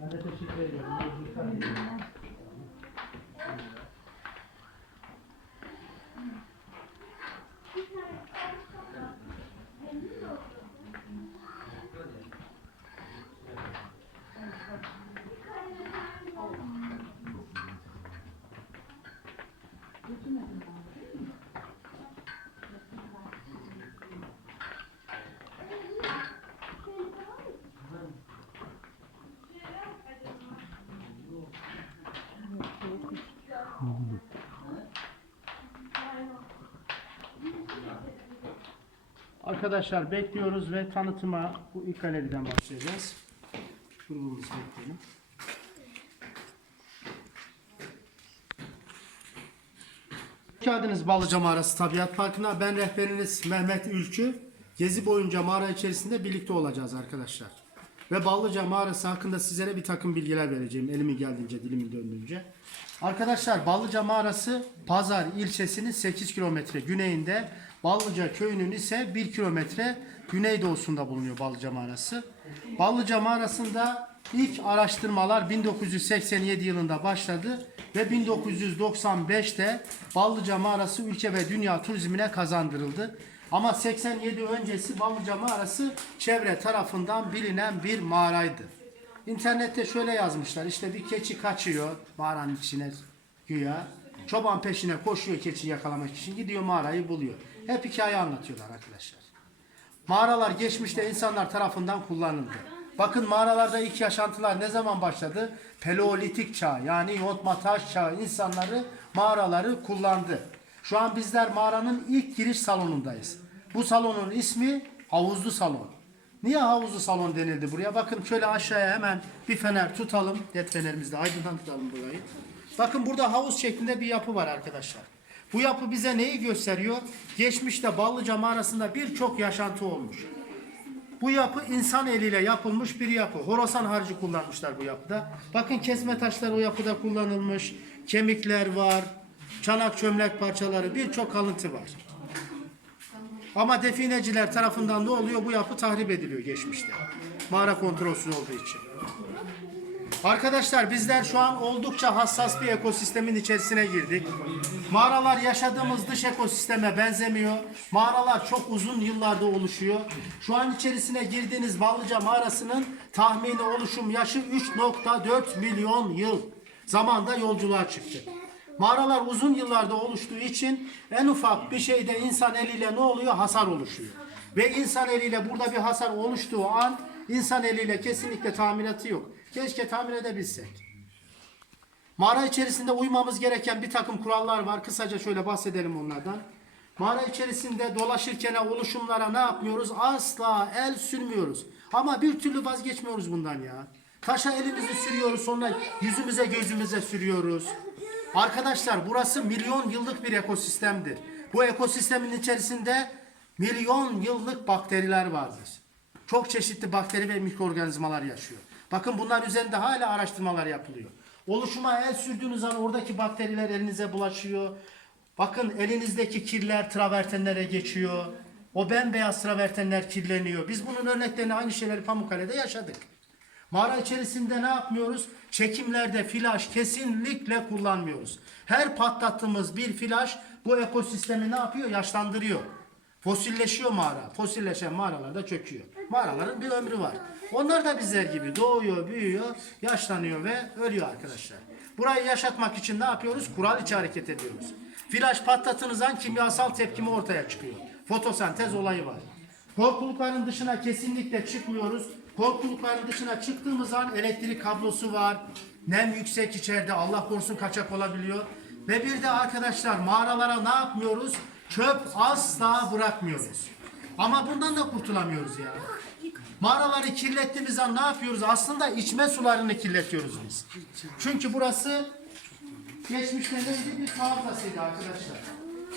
Ben de teşekkür ediyorum. Arkadaşlar bekliyoruz ve tanıtıma bu ilk galeriden başlayacağız. Grubumuzu bekleyelim. Geldiniz Balıca Mağarası Tabiat Parkı'na. Ben rehberiniz Mehmet Ülkü. Gezi boyunca mağara içerisinde birlikte olacağız arkadaşlar. Ve Ballıca Mağarası hakkında sizlere bir takım bilgiler vereceğim. Elimi geldiğince, dilimi döndüğünce. Arkadaşlar Ballıca Mağarası Pazar ilçesinin 8 kilometre güneyinde, Ballıca köyünün ise 1 kilometre güneydoğusunda bulunuyor Ballıca Mağarası. Ballıca Mağarası'nda ilk araştırmalar 1987 yılında başladı ve 1995'te Ballıca Mağarası ülke ve dünya turizmine kazandırıldı. Ama 87 öncesi Ballıca Mağarası çevre tarafından bilinen bir mağaraydı. İnternette şöyle yazmışlar işte bir keçi kaçıyor mağaranın içine güya. Çoban peşine koşuyor keçi yakalamak için gidiyor mağarayı buluyor. Hep hikaye anlatıyorlar arkadaşlar. Mağaralar geçmişte insanlar tarafından kullanıldı. Bakın mağaralarda ilk yaşantılar ne zaman başladı? Paleolitik çağ yani yontma taş çağı insanları mağaraları kullandı. Şu an bizler mağaranın ilk giriş salonundayız. Bu salonun ismi havuzlu salon. Niye havuzlu salon denildi buraya? Bakın şöyle aşağıya hemen bir fener tutalım. Led fenerimizle aydınlatalım burayı. Bakın burada havuz şeklinde bir yapı var arkadaşlar. Bu yapı bize neyi gösteriyor? Geçmişte Ballıca mağarasında birçok yaşantı olmuş. Bu yapı insan eliyle yapılmış bir yapı. Horasan harcı kullanmışlar bu yapıda. Bakın kesme taşları o yapıda kullanılmış. Kemikler var. Çanak çömlek parçaları birçok kalıntı var. Ama defineciler tarafından ne oluyor? Bu yapı tahrip ediliyor geçmişte. Mağara kontrolsüz olduğu için. Arkadaşlar bizler şu an oldukça hassas bir ekosistemin içerisine girdik. Mağaralar yaşadığımız dış ekosisteme benzemiyor. Mağaralar çok uzun yıllarda oluşuyor. Şu an içerisine girdiğiniz Ballıca mağarasının tahmini oluşum yaşı 3.4 milyon yıl. Zamanda yolculuğa çıktı. Mağaralar uzun yıllarda oluştuğu için en ufak bir şeyde insan eliyle ne oluyor? Hasar oluşuyor. Ve insan eliyle burada bir hasar oluştuğu an insan eliyle kesinlikle tamiratı yok. Keşke tamir edebilsek. Mağara içerisinde uymamız gereken bir takım kurallar var. Kısaca şöyle bahsedelim onlardan. Mağara içerisinde dolaşırken oluşumlara ne yapmıyoruz? Asla el sürmüyoruz. Ama bir türlü vazgeçmiyoruz bundan ya. Taşa elimizi sürüyoruz sonra yüzümüze gözümüze sürüyoruz. Arkadaşlar burası milyon yıllık bir ekosistemdir. Bu ekosistemin içerisinde milyon yıllık bakteriler vardır. Çok çeşitli bakteri ve mikroorganizmalar yaşıyor. Bakın bunlar üzerinde hala araştırmalar yapılıyor. Oluşuma el sürdüğünüz an oradaki bakteriler elinize bulaşıyor. Bakın elinizdeki kirler travertenlere geçiyor. O bembeyaz travertenler kirleniyor. Biz bunun örneklerini aynı şeyleri Pamukkale'de yaşadık. Mağara içerisinde ne yapmıyoruz? Çekimlerde flaş kesinlikle kullanmıyoruz. Her patlattığımız bir flaş bu ekosistemi ne yapıyor? Yaşlandırıyor. Fosilleşiyor mağara. Fosilleşen mağaralar da çöküyor. Mağaraların bir ömrü var. Onlar da bizler gibi doğuyor, büyüyor, yaşlanıyor ve ölüyor arkadaşlar. Burayı yaşatmak için ne yapıyoruz? Kural içi hareket ediyoruz. Flaş patlattığınız an kimyasal tepkimi ortaya çıkıyor. Fotosentez olayı var. Korkulukların dışına kesinlikle çıkmıyoruz. Korkulukların dışına çıktığımız an elektrik kablosu var. Nem yüksek içeride Allah korusun kaçak olabiliyor. Ve bir de arkadaşlar mağaralara ne yapmıyoruz? Çöp asla bırakmıyoruz. Ama bundan da kurtulamıyoruz ya. Mağaraları kirlettiğimiz an ne yapıyoruz? Aslında içme sularını kirletiyoruz biz. Çünkü burası geçmişte neydi? Bir havzasıydı arkadaşlar.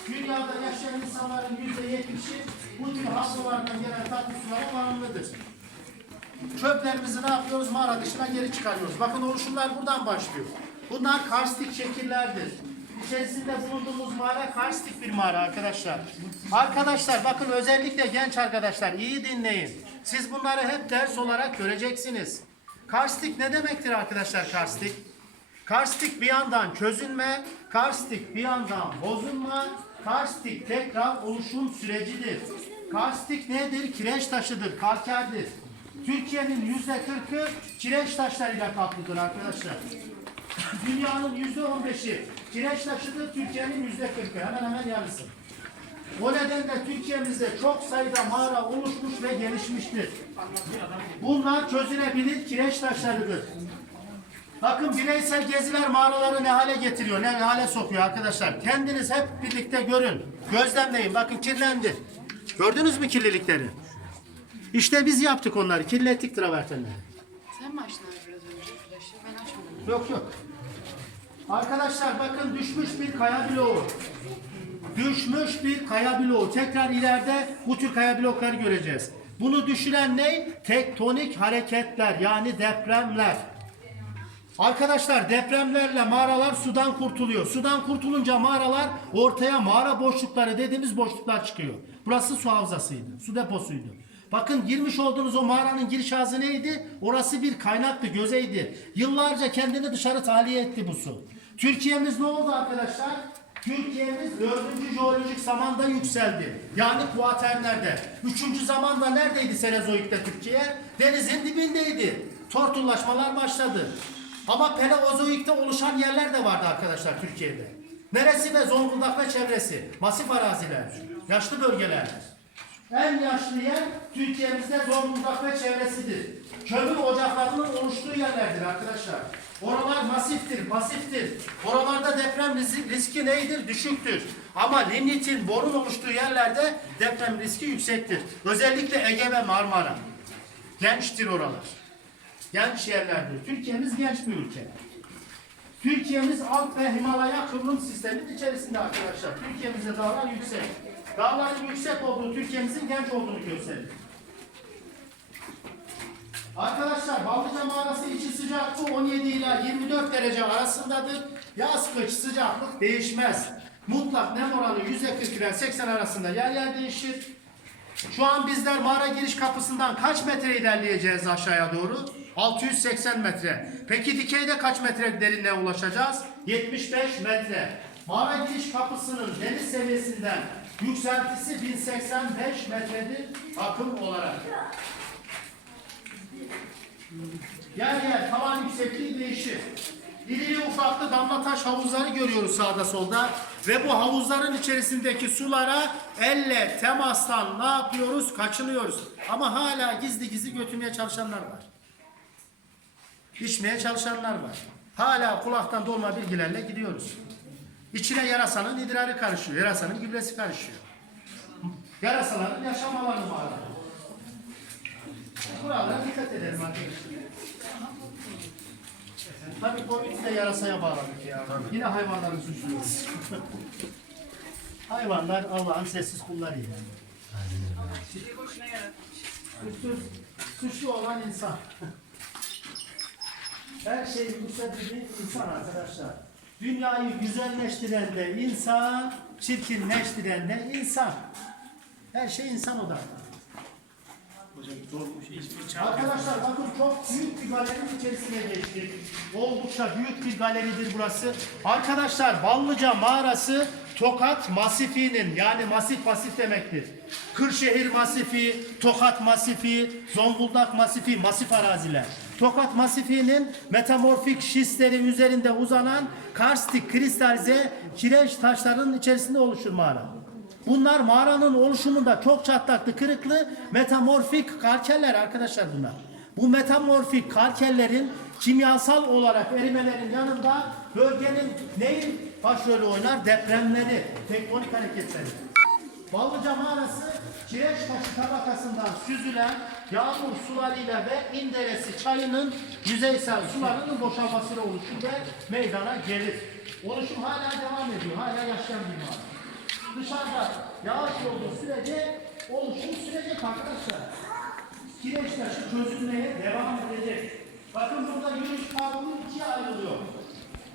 Dünyada yaşayan insanların yüzde yetmişi bu tür havzalardan gelen tatlı sulara bağımlıdır. Çöplerimizi ne yapıyoruz? Mağara dışına geri çıkarıyoruz. Bakın oluşumlar buradan başlıyor. Bunlar karstik şekillerdir. İçerisinde bulunduğumuz mağara karstik bir mağara arkadaşlar. Arkadaşlar bakın özellikle genç arkadaşlar iyi dinleyin. Siz bunları hep ders olarak göreceksiniz. Karstik ne demektir arkadaşlar karstik? Karstik bir yandan çözünme, karstik bir yandan bozulma, karstik tekrar oluşum sürecidir. Karstik nedir? Kireç taşıdır, kalkerdir. Türkiye'nin yüzde kırkı kireç taşlarıyla kaplıdır arkadaşlar. Dünyanın yüzde on beşi kireç taşıdır, Türkiye'nin yüzde kırkı hemen hemen yarısı. O nedenle Türkiye'mizde çok sayıda mağara oluşmuş ve gelişmiştir. Bunlar çözülebilir kireç taşlarıdır. Bakın bireysel geziler mağaraları ne hale getiriyor, ne hale sokuyor arkadaşlar. Kendiniz hep birlikte görün, gözlemleyin. Bakın kirlendi. Gördünüz mü kirlilikleri? İşte biz yaptık onları, kirlettik travertenleri. Sen mi açtın abi biraz önce flaşı? Ben açmadım. Yok yok. Arkadaşlar bakın düşmüş bir kaya bloğu. Düşmüş bir kaya bloğu. Tekrar ileride bu tür kaya blokları göreceğiz. Bunu düşüren ne? Tektonik hareketler yani depremler. Arkadaşlar depremlerle mağaralar sudan kurtuluyor. Sudan kurtulunca mağaralar ortaya mağara boşlukları dediğimiz boşluklar çıkıyor. Burası su havzasıydı. Su deposuydu. Bakın girmiş olduğunuz o mağaranın giriş ağzı neydi? Orası bir kaynaktı, gözeydi. Yıllarca kendini dışarı tahliye etti bu su. Türkiye'miz ne oldu arkadaşlar? Türkiye'miz dördüncü jeolojik zamanda yükseldi. Yani kuaternlerde. Üçüncü zamanda neredeydi Senozoik'te Türkiye? Denizin dibindeydi. Tortullaşmalar başladı. Ama Paleozoik'te oluşan yerler de vardı arkadaşlar Türkiye'de. Neresi ve Zonguldak ve çevresi? Masif araziler, yaşlı bölgeler. En yaşlı yer Türkiye'mizde Zonguldak ve çevresidir. Kömür ocaklarının oluştuğu yerlerdir arkadaşlar. Oralar masiftir, pasiftir. Oralarda deprem riski, riski neydir? Düşüktür. Ama limitin, borun oluştuğu yerlerde deprem riski yüksektir. Özellikle Ege ve Marmara. Gençtir oralar. Genç yerlerdir. Türkiye'miz genç bir ülke. Türkiye'miz Alp ve Himalaya kıvrım sistemin içerisinde arkadaşlar. Türkiye'mizde dağlar yüksek. Dağların yüksek olduğu Türkiye'mizin genç olduğunu gösterir. Arkadaşlar Ballıca mağarası içi sıcaklığı 17 ila 24 derece arasındadır. Yaz kış sıcaklık değişmez. Mutlak nem oranı %40 ila 80 arasında yer yer değişir. Şu an bizler mağara giriş kapısından kaç metre ilerleyeceğiz aşağıya doğru? 680 metre. Peki dikeyde kaç metre derinliğe ulaşacağız? 75 metre. Mağara giriş kapısının deniz seviyesinden yükseltisi 1085 metredir akım olarak. Yer yer tavan yüksekliği değişir. İrili ufaklı damla taş havuzları görüyoruz sağda solda. Ve bu havuzların içerisindeki sulara elle temastan ne yapıyoruz? Kaçınıyoruz. Ama hala gizli gizli götürmeye çalışanlar var. İçmeye çalışanlar var. Hala kulaktan dolma bilgilerle gidiyoruz. İçine yarasanın idrarı karışıyor. Yarasanın gübresi karışıyor. Yarasaların yaşam alanı var. Buralara dikkat edelim arkadaşlar. Tabii Covid'i de yarasaya bağladık ya. Yine hayvanları suçluyoruz. Hayvanlar Allah'ın sessiz kulları yani. Suçsuz, suçlu olan insan. Her şeyi yükseltici insan arkadaşlar. Dünyayı güzelleştiren de insan, çirkinleştiren de insan. Her şey insan odaklı. Arkadaşlar bakın çok büyük bir galerinin içerisine geçtik. Oldukça büyük bir galeridir burası. Arkadaşlar Ballıca mağarası Tokat Masifi'nin yani masif pasif demektir. Kırşehir Masifi, Tokat Masifi, Zonguldak Masifi, masif araziler. Tokat Masifi'nin metamorfik şistleri üzerinde uzanan karstik kristalize kireç taşlarının içerisinde oluşur mağara. Bunlar mağaranın oluşumunda çok çatlaklı, kırıklı, metamorfik kalkerler arkadaşlar bunlar. Bu metamorfik kalkerlerin kimyasal olarak erimelerin yanında bölgenin neyin başrolü oynar? Depremleri, tektonik hareketleri. Ballıca mağarası kireç taşı tabakasından süzülen yağmur sularıyla ve inderesi çayının yüzeysel sularının boşalmasıyla oluşur ve meydana gelir. Oluşum hala devam ediyor. Hala yaşayan bir mağara dışarıda yağış olduğu sürece oluşum sürecek arkadaşlar. kireç taşı çözülmeye devam edecek. Bakın burada yürüyüş kağıdını ikiye